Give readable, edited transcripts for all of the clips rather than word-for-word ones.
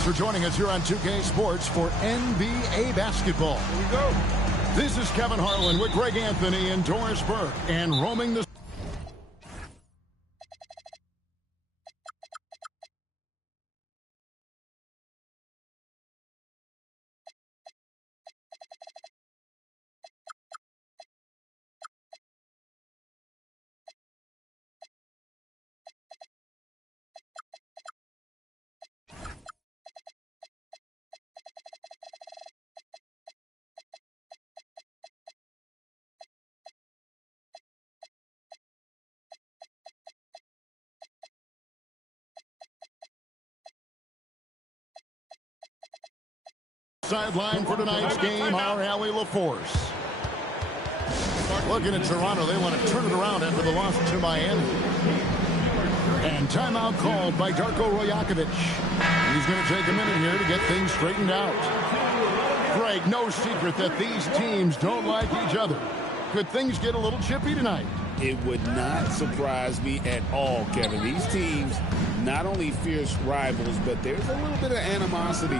Thanks for joining us here on 2K Sports for NBA basketball. Here we go. This is Kevin Harlan with Greg Anthony and Doris Burke, and roaming the sideline for tonight's game, our Allie LaForce. Looking at Toronto, they want to turn it around after the loss to Miami. And timeout called by Darko Rajakovic. He's going to take a minute here to get things straightened out. Greg, no secret that these teams don't like each other. Could things get a little chippy tonight? It would not surprise me at all, Kevin. These teams, not only fierce rivals, but there's a little bit of animosity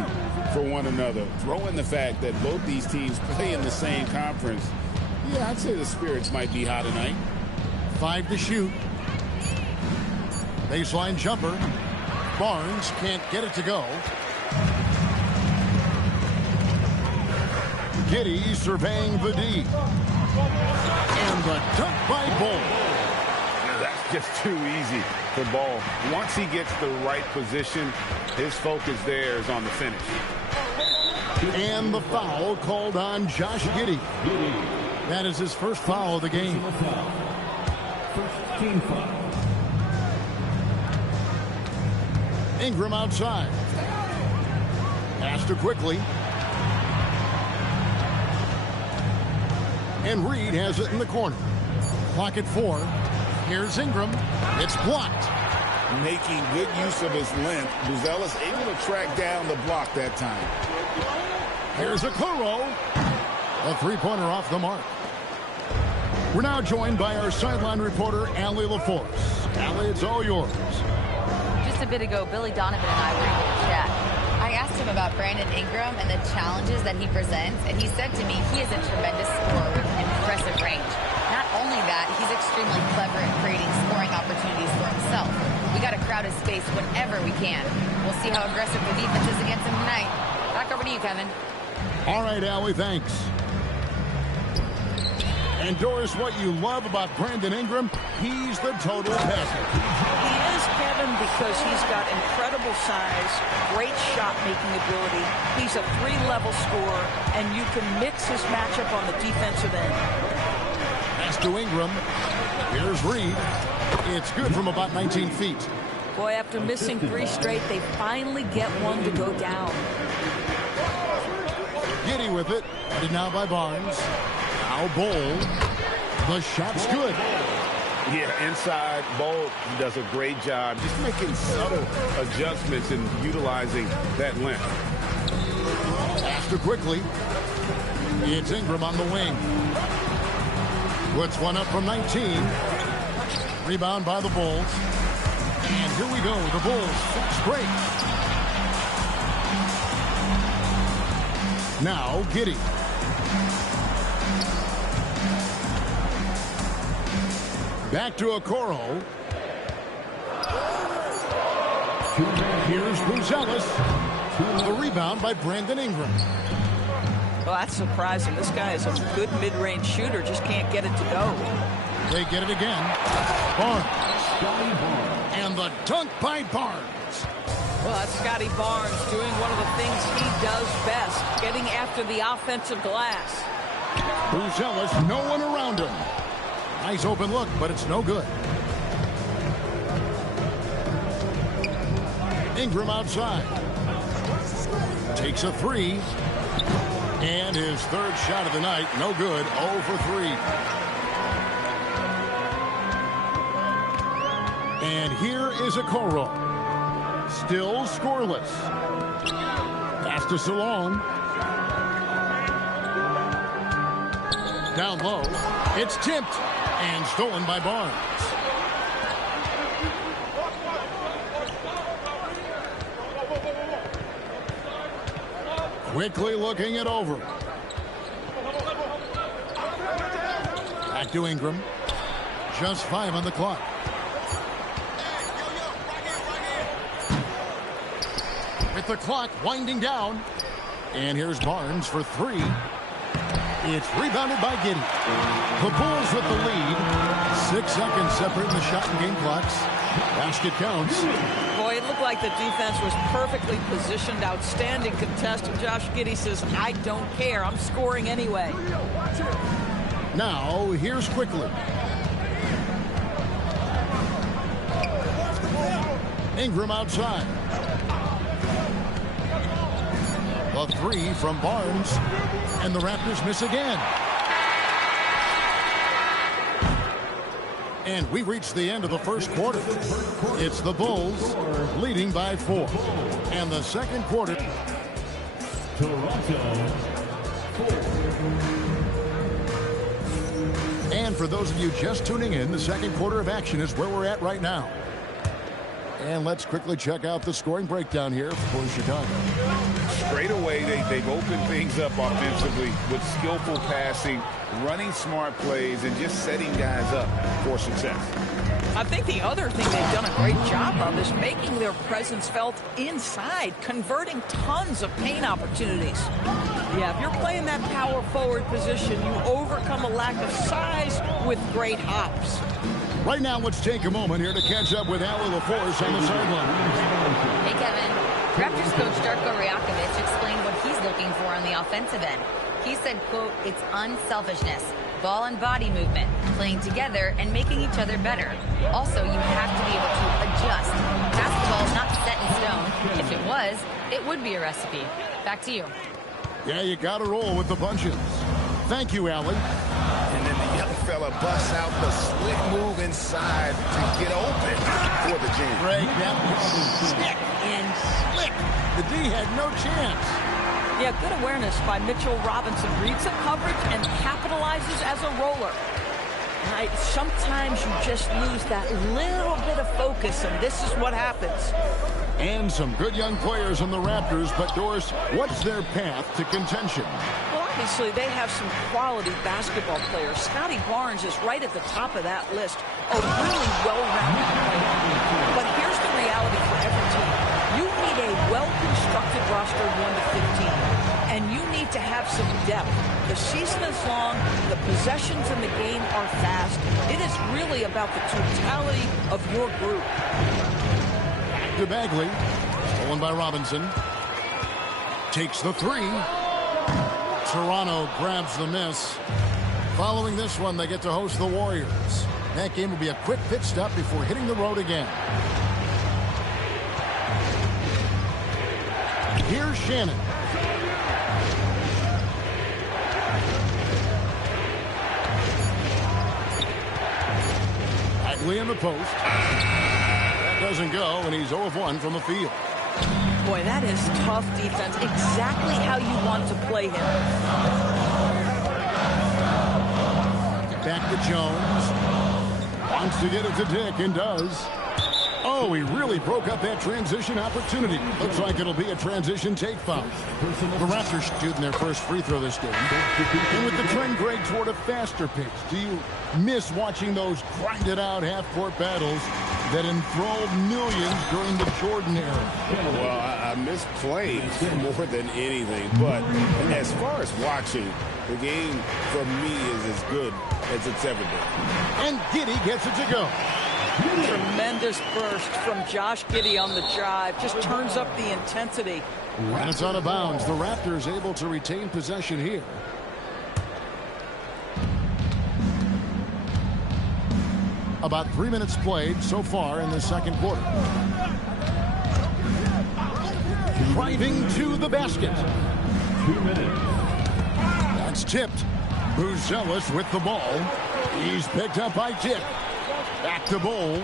for one another. Throw in the fact that both these teams play in the same conference. Yeah, I'd say the spirits might be high tonight. 5 to shoot. Baseline jumper. Barnes can't get it to go. Giddey surveying the D. And the dunk by Ball. That's just too easy for Ball. Once he gets the right position, his focus there is on the finish. And the foul called on Josh Giddey. That is his first foul of the game. First team foul. Ingram outside. Pass to quickly. And Reed has it in the corner. Clock at 4. Here's Ingram. It's blocked. Making good use of his length. Buzelis able to track down the block that time. Here's a Okoro. A three-pointer off the mark. We're now joined by our sideline reporter, Allie LaForce. Allie, it's all yours. Just a bit ago, Billy Donovan and I were able to chat. I asked him about Brandon Ingram and the challenges that he presents, and he said to me he is a tremendous scorer with impressive range. Not only that, he's extremely clever at creating scoring opportunities for himself. We got to crowd his space whenever we can. We'll see how aggressive the defense is against him tonight. Back over to you, Kevin. All right, Allie, thanks. And Doris, what you love about Brandon Ingram, he's the total passer. He is, Kevin, because he's got incredible size, great shot-making ability. He's a 3-level scorer, and you can mix his matchup on the defensive end. Pass to Ingram. Here's Reed. It's good from about 19 feet. Boy, after missing 3 straight, they finally get one to go down. Giddey with it. Headed now by Barnes. Now Bol. The shot's good. Yeah, inside, Bol does a great job just making subtle adjustments and utilizing that length. Pass to quickly. It's Ingram on the wing. Puts one up from 19. Rebound by the Bulls. And here we go. The Bulls fast break. Now Giddey. Back to Okoro. Here's Buzelis. The rebound by Brandon Ingram. Well, that's surprising. This guy is a good mid-range shooter, just can't get it to go. They get it again. Barnes. And the dunk by Barnes. Well, that's Scotty Barnes doing one of the things he does best, getting after the offensive glass. Buzelis, no one around him. Nice open look, but it's no good. Ingram outside. Takes a 3. And his third shot of the night, no good, 0 for 3. And here is Okoro. Still scoreless. Pass to Salon. Down low. It's tipped and stolen by Barnes. Quickly looking it over. Back to Ingram. Just 5 on the clock. With the clock winding down. And here's Barnes for 3. It's rebounded by Giddey. The Bulls with the lead. 6 seconds separating the shot and game clocks. Basket counts. Boy, it looked like the defense was perfectly positioned. Outstanding contest. And Josh Giddey says, I don't care. I'm scoring anyway. Now, here's Quickly. Ingram outside. A 3 from Barnes. And the Raptors miss again. And we reached the end of the first quarter. It's the Bulls leading by 4. And the second quarter. Toronto. And for those of you just tuning in, the second quarter of action is where we're at right now. And let's quickly check out the scoring breakdown here for Chicago. Straight away, they've opened things up offensively with skillful passing, running smart plays, and just setting guys up for success. I think the other thing they've done a great job of is making their presence felt inside, converting tons of paint opportunities. Yeah, if you're playing that power forward position, you overcome a lack of size with great hops. Right now, let's take a moment here to catch up with Allie LaForce on the sideline. Hey, Kevin. Raptors coach Darko Rajakovic explained what he's looking for on the offensive end. He said, quote, it's unselfishness, ball and body movement, playing together and making each other better. Also, you have to be able to adjust. Basketball's not set in stone. If it was, it would be a recipe. Back to you. Yeah, you got to roll with the punches. Thank you, Allie. And then the young fella busts out the slick move inside to get open for the jam. Greg, that was sick and slick. The D had no chance. Yeah, good awareness by Mitchell Robinson. Reads the coverage and capitalizes as a roller. Sometimes you just lose that little bit of focus, and this is what happens. And some good young players in the Raptors, but Doris, what's their path to contention? Well, obviously, they have some quality basketball players. Scotty Barnes is right at the top of that list. A really well-rounded player. But here's the reality for every team. You need a well-constructed roster 1 to 15. And you need to have some depth. The season is long. The possessions in the game are fast. It is really about the totality of your group. To Bagley. Stolen by Robinson. Takes the 3. Toronto grabs the miss. Following this one, they get to host the Warriors. That game will be a quick pit stop before hitting the road again. Here's Shannon. Bagley in the post. That doesn't go, and he's 0 of 1 from the field. Boy, that is tough defense. Exactly how you want to play him. Back to Jones. Wants to get it to Dick and does. Oh, he really broke up that transition opportunity. Looks like it'll be a transition take foul. The Raptors shooting their first free throw this game. And with the trend, Greg, toward a faster pace, do you miss watching those grinded out half-court battles that enthralled millions during the Jordan era? Well, I miss playing more than anything. But as far as watching, the game for me is as good as it's ever been. And Giddey gets it to go. Tremendous burst from Josh Giddey on the drive. Just turns up the intensity. And it's out of bounds. The Raptors able to retain possession here. About 3 minutes played so far in the second quarter. Driving to the basket. 2 minutes. That's tipped. Buzelis with the ball. He's picked up by Tip. Back to Bull.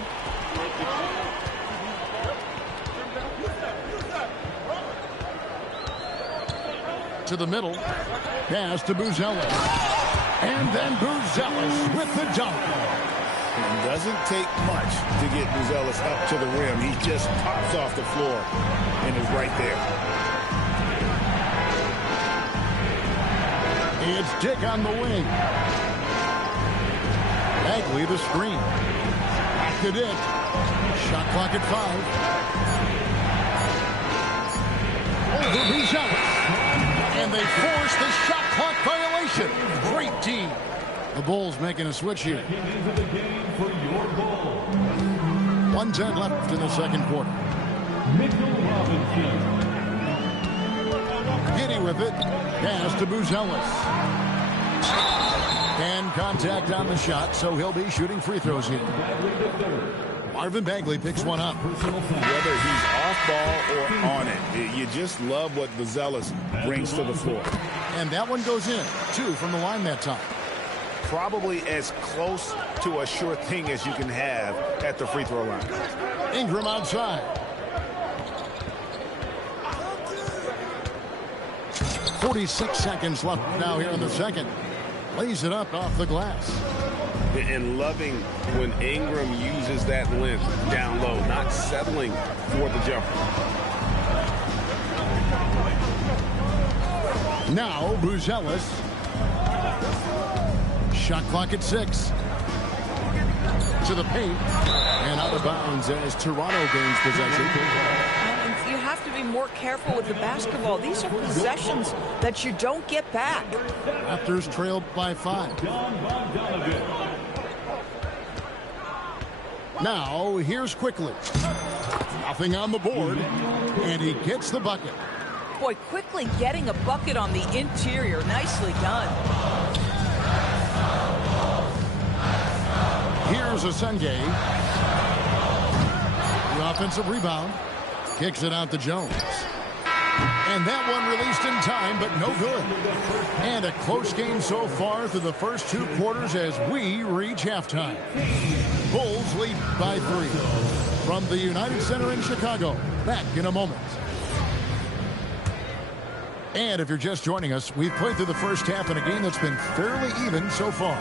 To the middle. Pass to Buzelis. And then Buzelis with the dunk. It doesn't take much to get Buzelis up to the rim. He just pops off the floor and is right there. It's Dick on the wing. Bagley the screen. Back to Dick. Shot clock at 5. Over Buzelis. And they force the shot clock violation. Great team. The Bulls making a switch here. 1:10 left in the second quarter. Giddy with it. Pass to Buzelis. And contact on the shot, so he'll be shooting free throws here. Marvin Bagley picks one up. Whether he's off ball or on it, you just love what Buzelis brings to the floor. And that one goes in. 2 from the line that time. Probably as close to a sure thing as you can have at the free throw line. Ingram outside. 46 seconds left now here in the second. Lays it up off the glass. And loving when Ingram uses that length down low, not settling for the jumper. Now Buzelis. Shot clock at 6. To the paint. And out of bounds as Toronto gains possession. And you have to be more careful with the basketball. These are possessions that you don't get back. Raptors trailed by 5. Now, here's Quickly. Nothing on the board. And he gets the bucket. Boy, Quickly getting a bucket on the interior. Nicely done. Here's a Senge. The offensive rebound. Kicks it out to Jones. And that one released in time, but no good. And a close game so far through the first 2 quarters as we reach halftime. Bulls lead by 3. From the United Center in Chicago. Back in a moment. And if you're just joining us, we've played through the first half in a game that's been fairly even so far.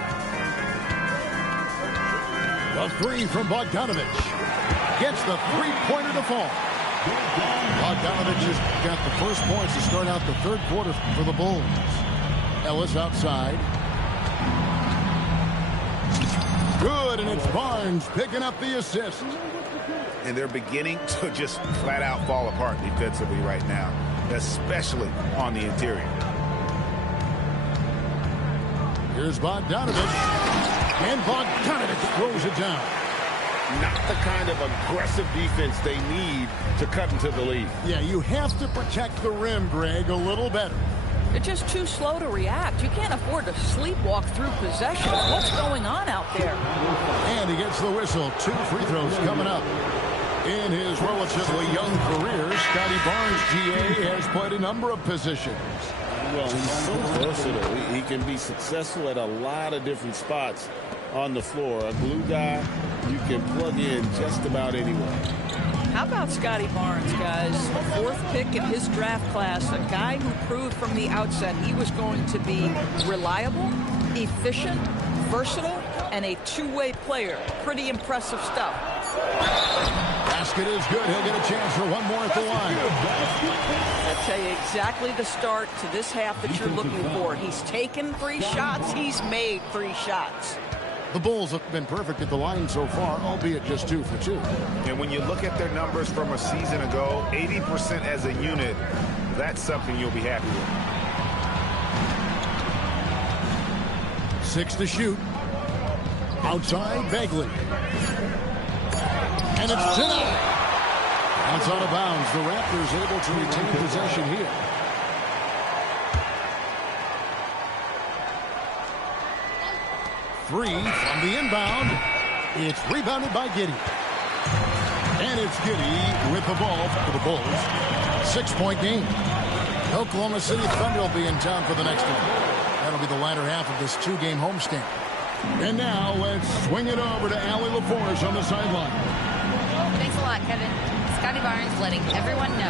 The 3 from Bogdanovich. Gets the three-pointer to fall. Bogdanovich has got the first points to start out the third quarter for the Bulls. Ellis outside. Good, and it's Barnes picking up the assist. And they're beginning to just flat out fall apart defensively right now, especially on the interior. Here's Bogdanovich. And Bogdanovich throws it down. Not the kind of aggressive defense they need to cut into the lead. Yeah, you have to protect the rim, Greg, a little better. They're just too slow to react. You can't afford to sleepwalk through possessions. What's going on out there? And he gets the whistle. 2 free throws coming up. In his relatively young career, Scotty Barnes, GA, has played a number of positions. Well, he's so versatile. He can be successful at a lot of different spots on the floor. A glue guy you can plug in just about anywhere. How about Scotty Barnes, guys? 4th pick in his draft class, a guy who proved from the outset he was going to be reliable, efficient, versatile, and a two-way player. Pretty impressive stuff. Basket is good. He'll get a chance for one more at the line. I'll tell you exactly the start to this half that you're looking for. He's taken 3 shots. He's made 3 shots. The Bulls have been perfect at the line so far, albeit just 2 for 2. And when you look at their numbers from a season ago, 80% as a unit, that's something you'll be happy with. 6 to shoot. Outside, Bagley. And it's denied. That's out of bounds. The Raptors able to retain possession here. Three from the inbound. It's rebounded by Giddy. And it's Giddy with the ball for the Bulls. 6-point game. Oklahoma City Thunder will be in town for the next one. That'll be the latter half of this 2-game homestand. And now let's swing it over to Allie LaForce on the sideline. Thanks a lot, Kevin. Scotty Barnes letting everyone know.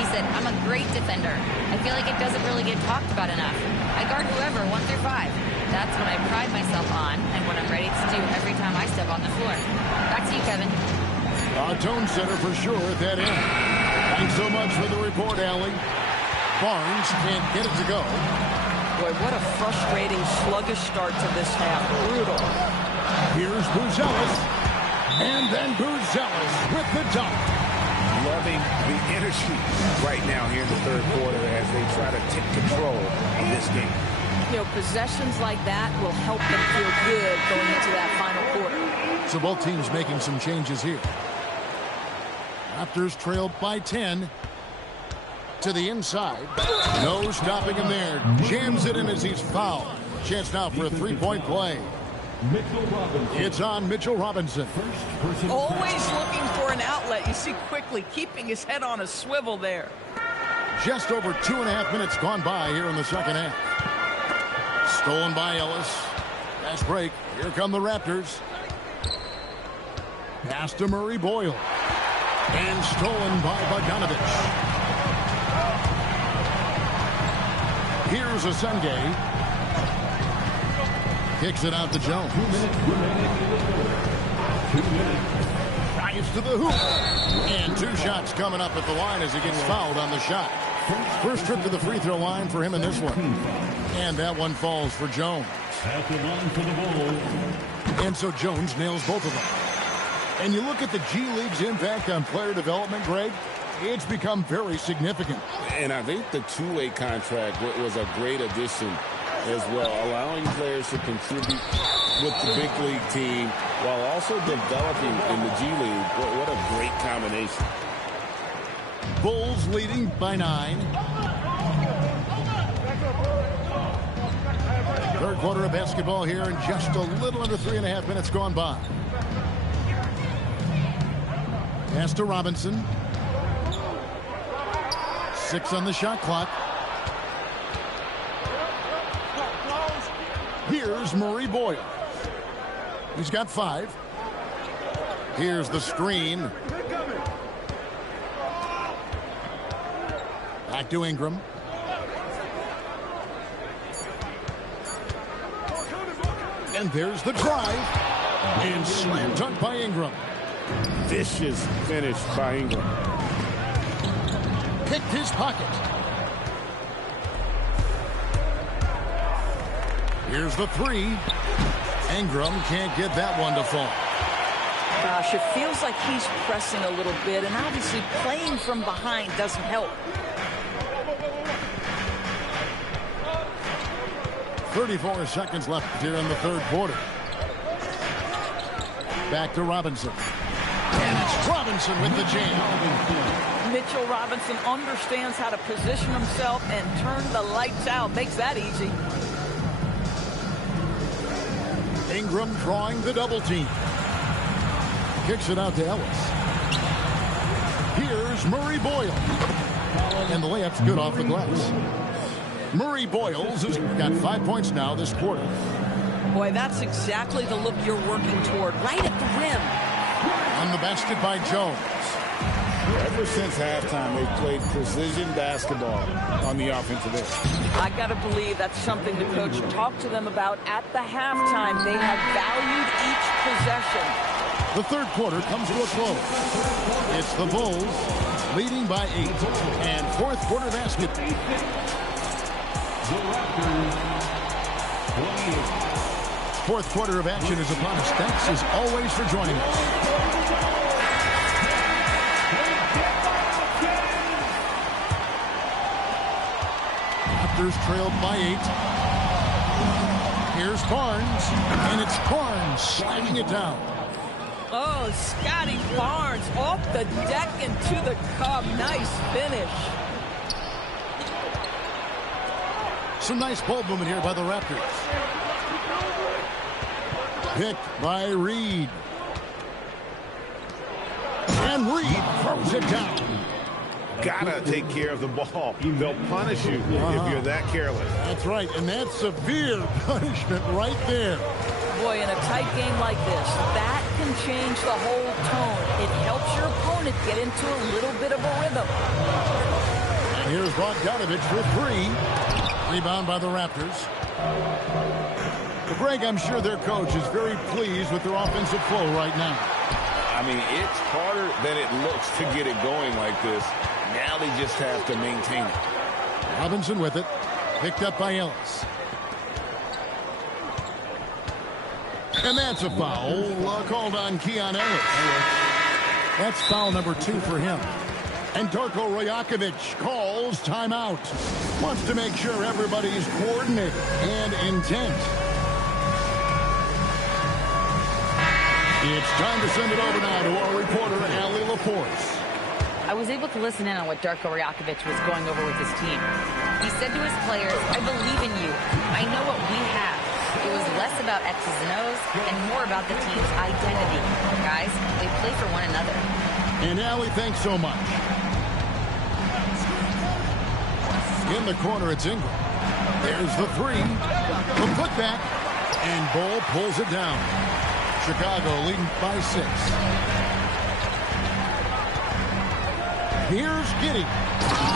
He said, I'm a great defender. I feel like it doesn't really get talked about enough. I guard whoever, 1 through 5. That's what I pride myself on and what I'm ready to do every time I step on the floor. Back to you, Kevin. A tone setter for sure at that end. Thanks so much for the report, Allie. Barnes can't get it to go. Boy, what a frustrating, sluggish start to this half. Brutal. Here's Buzelis. And then Buzelis with the dunk. Loving the energy right now here in the third quarter as they try to take control of this game. You know, possessions like that will help them feel good going into that final quarter. So both teams making some changes here. Raptors trailed by 10. To the inside. No stopping him there. Jams it in as he's fouled. Chance now for a three-point play. It's on Mitchell Robinson. Always looking for an outlet. You see quickly keeping his head on a swivel there. Just over 2.5 minutes gone by here in the second half. Stolen by Ellis. Fast break. Here come the Raptors. Pass to Murray Boyle. And stolen by Bogdanovich. Here's a Senge. Kicks it out to Jones. 2 minutes remaining in the quarter. 2 minutes. Drives to the hoop. And 2 shots coming up at the line as he gets fouled on the shot. First trip to the free throw line for him in this one. And that one falls for Jones. At the line for the Bulls. And so Jones nails both of them. And you look at the G League's impact on player development, Greg, it's become very significant. And I think the two-way contract was a great addition as well, allowing players to contribute with the big league team while also developing in the G League. What a great combination. Bulls leading by 9. Third quarter of basketball here and just a little under 3.5 minutes gone by. Pass to Robinson. 6 on the shot clock. Here's Murray Boyle. He's got 5. Here's the screen. Back to Ingram. And there's the drive. And slam dunk by Ingram. Vicious finish by Ingram. Picked his pocket. Here's the 3. Ingram can't get that one to fall. Gosh, it feels like he's pressing a little bit, and obviously playing from behind doesn't help. 34 seconds left here in the third quarter. Back to Robinson. And it's Robinson with the jam. Mitchell Robinson understands how to position himself and turn the lights out. Makes that easy. Ingram drawing the double team. Kicks it out to Ellis. Here's Murray Boyle. And the layup's good off the glass. Murray Boyles has got 5 points now this quarter. Boy, that's exactly the look you're working toward. Right at the rim. On the basket by Jones. Ever since halftime, they've played precision basketball on the offensive end. I got to believe that's something the coach talked to them about at the halftime. They have valued each possession. The third quarter comes to a close. It's the Bulls leading by 8. And fourth quarter basket. Fourth quarter of action is upon us. Thanks as always for joining us. Raptors trailed by 8. Here's Barnes, and it's Barnes sliding it down. Oh, Scotty Barnes off the deck and to the cup. Nice finish. Some nice ball movement here by the Raptors. Picked by Reed. And Reed throws it down. Gotta take care of the ball. They'll punish you if you're that careless. That's right, and that's severe punishment right there. Boy, in a tight game like this, that can change the whole tone. It helps your opponent get into a little bit of a rhythm. And here's Bogdanovich for 3. Rebound by the Raptors. But Greg, I'm sure their coach is very pleased with their offensive flow right now. I mean, it's harder than it looks to get it going like this. Now they just have to maintain it. Robinson with it. Picked up by Ellis. And that's a foul called on Keon Ellis. That's foul number 2 for him. And Darko Rajakovic calls timeout. Wants to make sure everybody's coordinated and intent. It's time to send it over now to our reporter, Allie LaForce. I was able to listen in on what Darko Rajakovic was going over with his team. He said to his players, I believe in you. I know what we have. It was less about X's and O's and more about the team's identity. Guys, they play for one another. And Allie, thanks so much. In the corner, it's Ingram. There's the 3. The putback. And Bull pulls it down. Chicago leading by 6. Here's Giddey.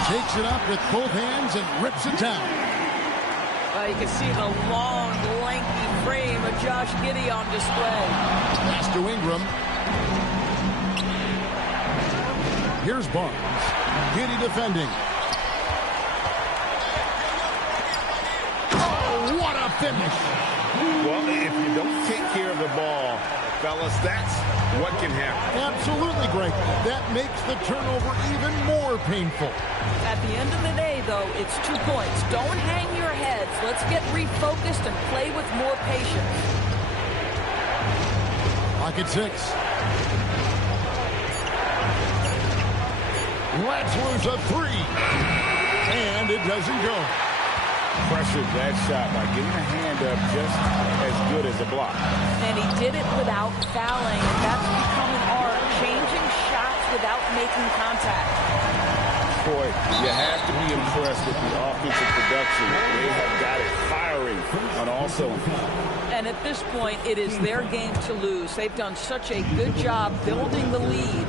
Takes it up with both hands and rips it down. Well, you can see the long, lengthy frame of Josh Giddey on display. Pass to Ingram. Here's Barnes. Giddey defending. Oh, what a finish. Well, if you don't take care of the ball, fellas, that's what can happen. Absolutely, Greg. That makes the turnover even more painful. At the end of the day, though, it's 2 points. Don't hang your heads. Let's get refocused and play with more patience. Clock at 6. Let's lose a 3. And it doesn't go. Pressured that shot by getting a hand up just as good as a block. And he did it without fouling, and that's become an art, changing shots without making contact. Boy, you have to be impressed with the offensive production. They have got it firing on all cylinders. And at this point, it is their game to lose. They've done such a good job building the lead.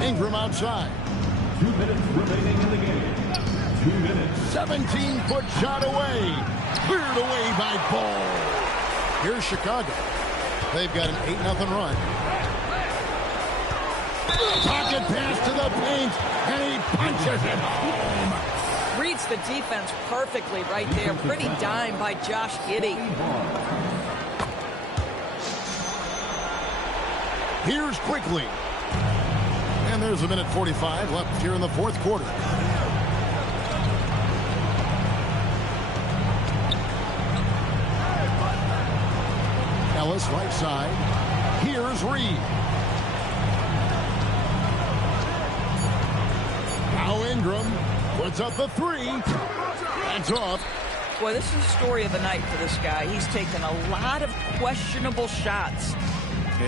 Ingram outside. 2 minutes remaining in the game. 2 minutes. 17-foot shot away. Cleared away by Ball. Here's Chicago. They've got an 8-0 run. Pocket pass to the paint, and he punches it home. Reads the defense perfectly right there. Pretty dime by Josh Giddey. Here's Quickly. And there's a minute 45 left here in the 4th quarter. Ellis right side. Here's Reed. Now Ingram puts up the 3. That's off. Boy, this is the story of the night for this guy. He's taken a lot of questionable shots.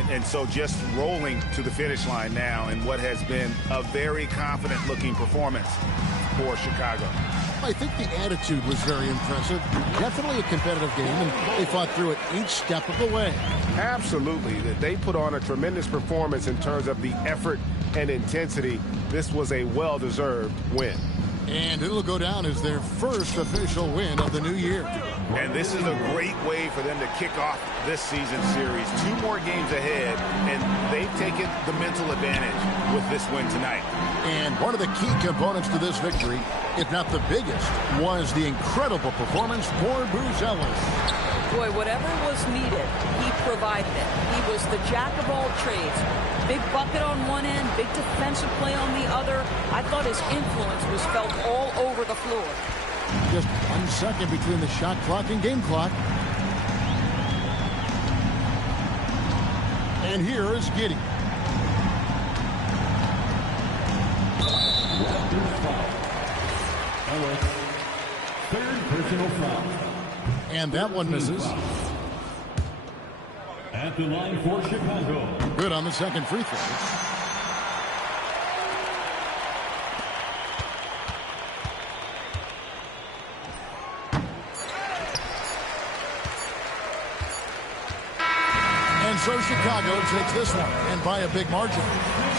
And so just rolling to the finish line now in what has been a very confident-looking performance for Chicago. I think the attitude was very impressive. Definitely a competitive game, and they fought through it each step of the way. Absolutely. They put on a tremendous performance in terms of the effort and intensity. This was a well-deserved win. And it'll go down as their first official win of the new year. And this is a great way for them to kick off this season series. 2 more games ahead, and they've taken the mental advantage with this win tonight. And one of the key components to this victory, if not the biggest, was the incredible performance for Bruce Ellis. Boy, whatever was needed, he provided it. He was the jack of all trades. Big bucket on one end, big defensive play on the other. I thought his influence was felt all over the floor. Just 1 second between the shot clock and game clock. And here is Giddey. Ellis, 3rd personal foul. And that one misses. At the line for Chicago. Good on the second free throw. so Chicago takes this one, and by a big margin.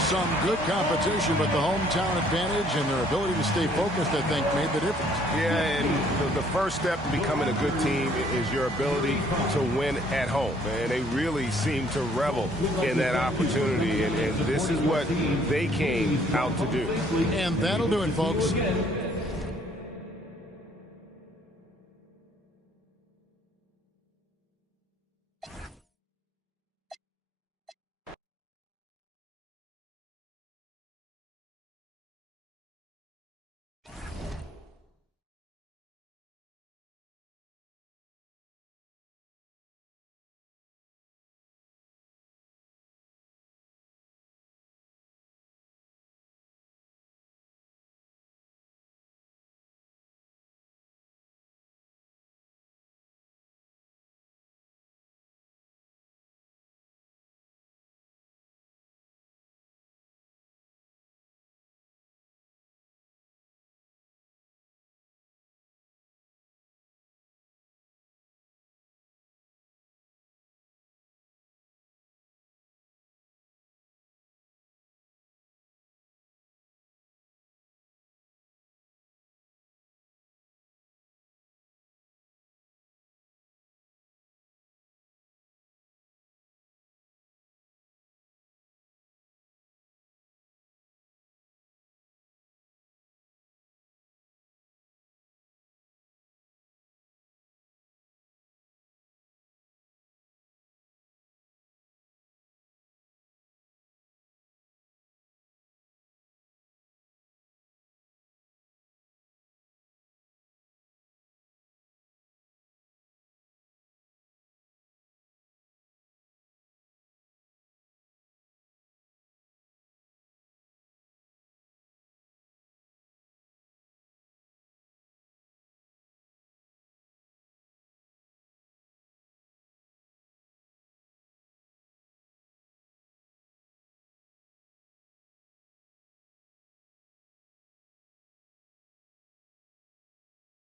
Some good competition, but the hometown advantage and their ability to stay focused, I think, made the difference. Yeah, and the first step in becoming a good team is your ability to win at home. And they really seem to revel in that opportunity, and this is what they came out to do. And that'll do it, folks.